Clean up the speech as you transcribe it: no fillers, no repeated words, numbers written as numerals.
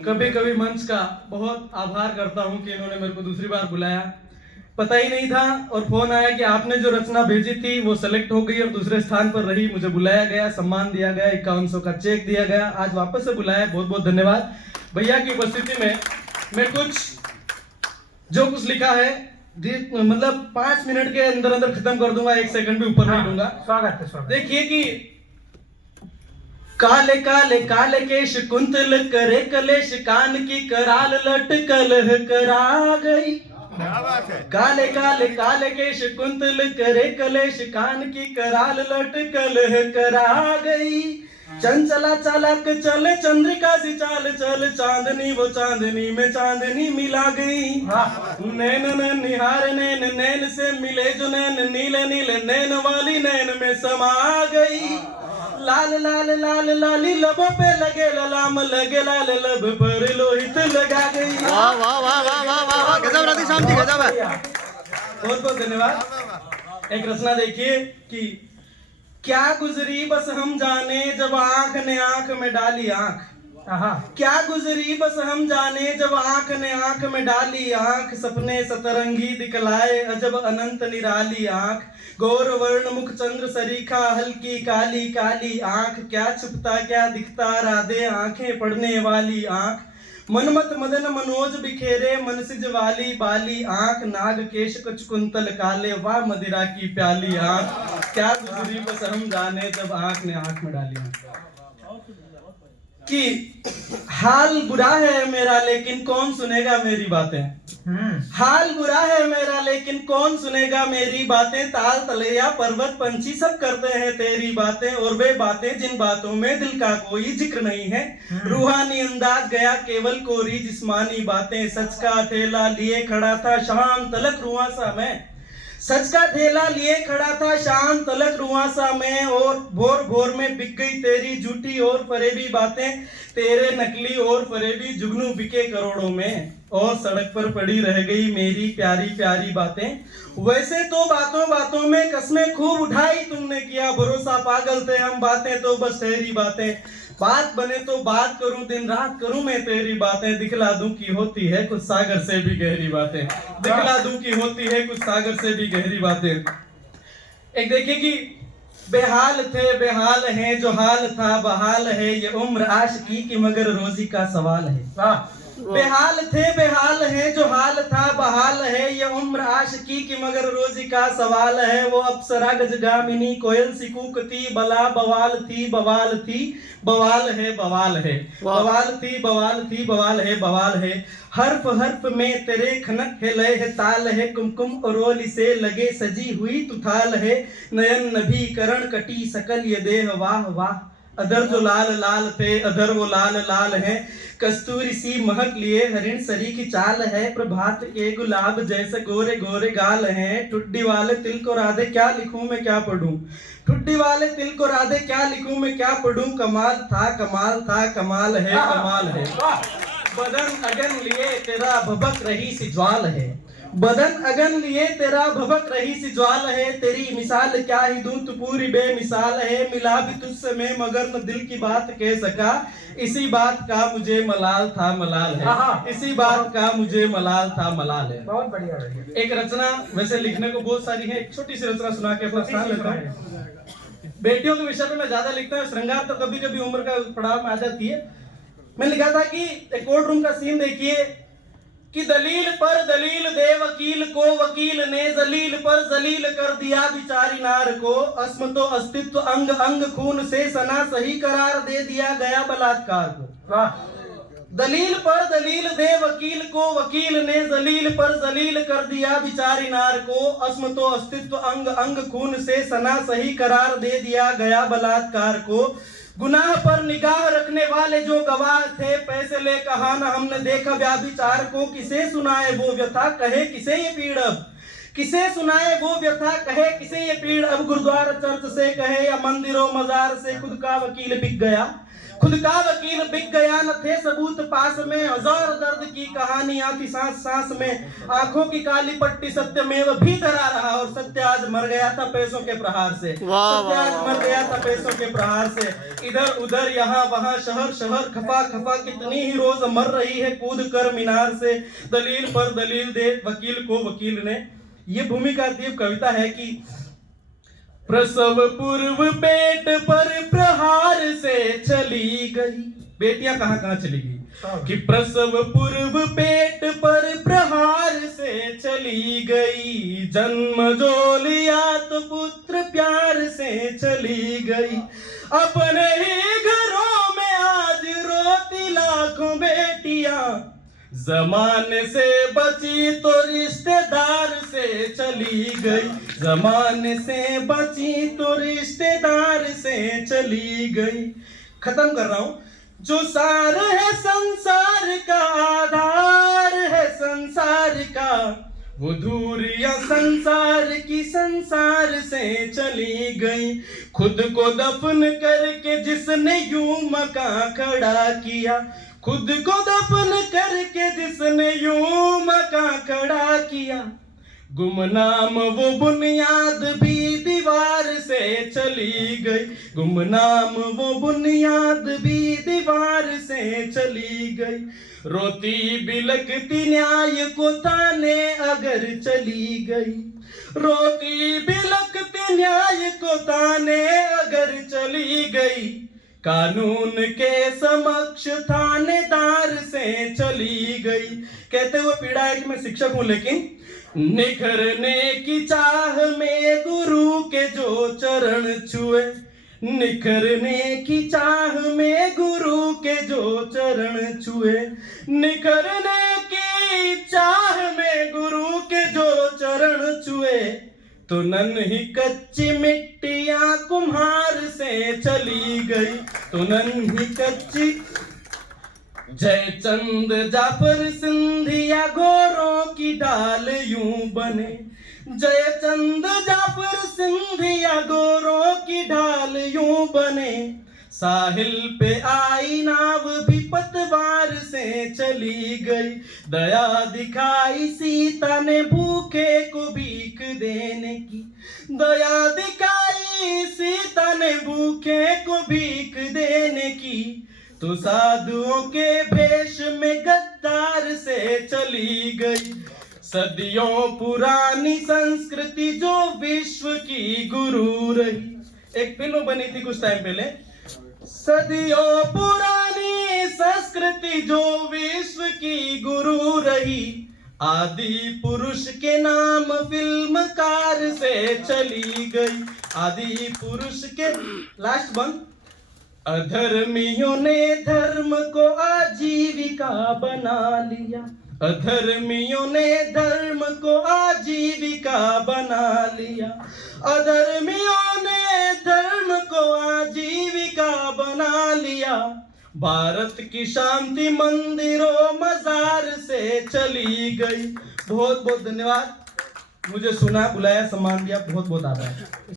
कभी कभी मंच का बहुत आभार करता हूं कि इन्होंने मेरे को दूसरी बार बुलाया। पता ही नहीं था और फोन आया कि आपने जो रचना भेजी थी वो सेलेक्ट हो गई और दूसरे स्थान पर रही। मुझे बुलाया गया, सम्मान दिया गया, 5100 का चेक दिया गया, आज वापस से बुलाया। बहुत बहुत धन्यवाद। भैया की उपस्थिति में मैं जो कुछ लिखा है मतलब 5 मिनट के अंदर अंदर खत्म कर दूंगा, 1 सेकंड भी ऊपर नहीं दूंगा। स्वागत है, स्वागत। देखिए कि काले काले काले केश कुंतल करे कलेश, कान की कराल लटकल करा गई। क्या बात है। काले काले काले केश कुंतल करे कलेश, कान की कराल लटकल करा गई। चंचला चालक चले चंद्रिका सी चाल चल, चांदनी वो चांदनी में चांदनी मिला गई। नैन नैन निहार नैन, नैन से मिले जो नैन, नीले नीले नैन वाली नैन में समा गई। लाल लाल लाल लाली लबों पे लगे ललाम, लगे लाल लब पर लोहित लगा गई। वाह वाह वाह वाह वाह वाह वाह, गजब राधे श्याम जी, गजब है। बहुत बहुत धन्यवाद। एक रचना देखिए कि क्या गुजरी बस हम जाने जब आंख ने आंख में डाली आंख। क्या गुजरी बस हम जाने जब आंख ने आंख में डाली आंख, सपने सतरंगी दिखलाए अजब अनंत निराली आंख। गौर वर्ण मुख चंद्र सरीखा हल्की काली काली आंख, क्या छुपता क्या दिखता राधे आंखें पढ़ने वाली आंख। मनमत मदन मनोज बिखेरे मनसिज वाली बाली आंख, नाग केश कुछ कुंतल काले वाह मदिरा की प्याली आंख। क्या गुजरी बस हम जाने जब आंख ने आंख में डाली आंख। कि हाल बुरा है मेरा लेकिन कौन सुनेगा मेरी बातें। हाल बुरा है मेरा लेकिन कौन सुनेगा मेरी बातें, ताल तलैया पर्वत पंछी सब करते हैं तेरी बातें, और वे बातें जिन बातों में दिल का कोई जिक्र नहीं है। रूहानी अंदाज गया केवल कोरी जिस्मानी बातें, सच का ठेला लिए खड़ा था शाम तलक रुआसा में। सच का ठेला लिए खड़ा था शाम तलक रुआसा में, और भोर भोर में बिक गई तेरी झूठी और फरेबी बातें, तेरे नकली और फरेबी जुगनू बिके करोड़ों में, और सड़क पर पड़ी रह गई मेरी प्यारी प्यारी बातें। वैसे तो बातों बातों में कसमें खूब उठाई तुमने, किया भरोसा पागल थे हम, बातें तो बस ठहरी बातें। बात बने तो बात करूं दिन रात करूं मैं तेरी बातें, दिखला दूं की होती है कुछ सागर से भी गहरी बातें, दिखला दूं की होती है कुछ सागर से भी गहरी बातें। एक देखिए कि बेहाल थे बेहाल हैं जो हाल था बहाल है, ये उम्र आशिकी की मगर रोजी का सवाल है। बेहाल थे बेहाल है जो हाल था बहाल है, ये उम्र आशिकी की मगर रोजी का सवाल है। वो अप्सरा गजगामिनी कोयल सी कूकती, बला बवाल थी बवाल थी बवाल है बवाल है, बवाल थी बवाल थी बवाल है बवाल है। हर्फ हर्फ में तेरे खनक है लय है ताल है, कुमकुम और से लगे सजी हुई तुथाल है। नयन नभी करण कटी सकल ये देह वाह वाह, अधर जो लाल लाल थे अधर वो लाल लाल है। कस्तूरी सी महक लिए हरिण सरी की चाल है, प्रभात के गुलाब जैसे गोरे गोरे गाल हैं। ठुड्डी वाले तिल को राधे क्या लिखूं मैं क्या पढ़ूं, ठुड्डी वाले तिल को राधे क्या लिखूं मैं क्या पढ़ूं। कमाल था कमाल है कमाल है। बदन अगन लिए तेरा भबक रही सी ज्वाल है, बदन अगन लिए तेरा भबक रही सी ज्वाल है। तेरी मिसाल क्या ही दूं तू पूरी बेमिसाल है, मिला भी तुझसे मैं मगर न दिल की बात कह सका, इसी बात का मुझे मलाल था मलाल है, इसी बात का मुझे मलाल था मलाल है। बहुत बढ़िया। एक रचना वैसे लिखने को बहुत सारी है, एक छोटी सी रचना सुना के अपना स्थान लेता हूँ। बेटियों के विषय में मैं ज्यादा लिखता हूँ, श्रृंगार तो कभी कभी उम्र का पड़ाव में आ जाती है। मैं लिखा था कि एक कोर्ट रूम का सीन देखिए कि दलील पर दलील दे वकील को, वकील ने जलील पर जलील कर दिया बिचारी नार को। अस्म तो अस्तित्व अंग अंग खून से सना सही करार दे दिया गया बलात्कार को। दलील पर दलील दे वकील को, वकील ने जलील पर जलील कर दिया बिचारी नार को। अस्म तो अस्तित्व अंग अंग खून से सना सही करार दे दिया गया बलात्कार को। गुनाह पर निगाह रखने वाले जो गवाह थे, पैसे ले कहा न हमने देखा व्याभिचार को। किसे सुनाए वो व्यथा कहे किसे ये पीड़ अब, किसे सुनाए वो व्यथा कहे किसे ये पीड़ अब। गुरुद्वारा चर्च से कहे या मंदिरों मजार से खुद का वकील बिक गया, खुद का वकील बिक गया, न थे सबूत पास में, हजार दर्द की कहानियां थी सांस सांस में, आंखों की काली पट्टी सत्यमेव भी धरा रहा, और सत्य आज मर गया था पैसों के प्रहार से। सत्य आज मर गया था पैसों के प्रहार से। इधर उधर यहाँ वहाँ शहर शहर खफा खफा कितनी ही रोज मर रही है कूद कर मीनार से, दलील पर दलील दे वकील को वकील ने। ये भूमिका दी कविता है कि प्रसव पूर्व पेट पर प्रहार से चली गई, बेटियां कहां कहां चली गई, कि प्रसव पूर्व पेट पर प्रहार से चली गई, जन्म जो लिया तो पुत्र प्यार से चली गई, अपने ही घरों में आज रोती लाखों बेटियां, जमाने से बची तो रिश्तेदार से चली गई, जमाने से बची तो रिश्तेदार से चली गई। खत्म कर रहा हूं। जो सार है संसार का, आधार है संसार का, वो दूरियां संसार की संसार से चली गई, खुद को दफन करके जिसने यूं मकान खड़ा किया, खुद को दफन करके जिसने यूं मकान खड़ा किया, गुमनाम वो बुनियाद भी दीवार से चली गई, गुमनाम वो बुनियाद भी दीवार से चली गई, रोती बिलखती न्याय को ताने अगर चली गई, रोती बिलखती न्याय को ताने अगर चली गई, कानून के समक्ष थानेदार से चली गई। कहते हुए पीड़ा है कि मैं शिक्षक हूं, लेकिन निखरने की चाह में गुरु के जो चरण छुए, निखरने की चाह में गुरु के जो चरण छुए, निखरने की चाह में गुरु के जो चरण छुए, तो नन्ही कच्ची मिट्टियां कुम्हार से चली गई, तो नन्ही कच्ची। जयचंद जाफर सिंधिया गोरों की डाल यूं बने, जयचंद जाफर सिंधिया गोरों की ढाल यूं बने, साहिल पे आई नाव भी पतवार से चली गई, दया दिखाई सीता ने भूखे को भीख देने की, दया दिखाई सीता ने भूखे को भीख देने की, तो साधुओं के भेष में गद्दार से चली गई, सदियों पुरानी संस्कृति जो विश्व की गुरु रही। एक फिल्म बनी थी कुछ टाइम पहले, सदियों पुरानी संस्कृति जो विश्व की गुरु रही, आदि पुरुष के नाम फिल्मकार से चली गई, आदि पुरुष के। Last one. अधर्मियों ने धर्म को आजीविका बना लिया, अधर्मियों ने धर्म को आजीविका बना लिया, अधर्मियों ने धर्म को आजीविका बना लिया, भारत की शांति मंदिरों मजार से चली गई। बहुत बहुत धन्यवाद, मुझे सुना, बुलाया, सम्मान दिया, बहुत बहुत आभार।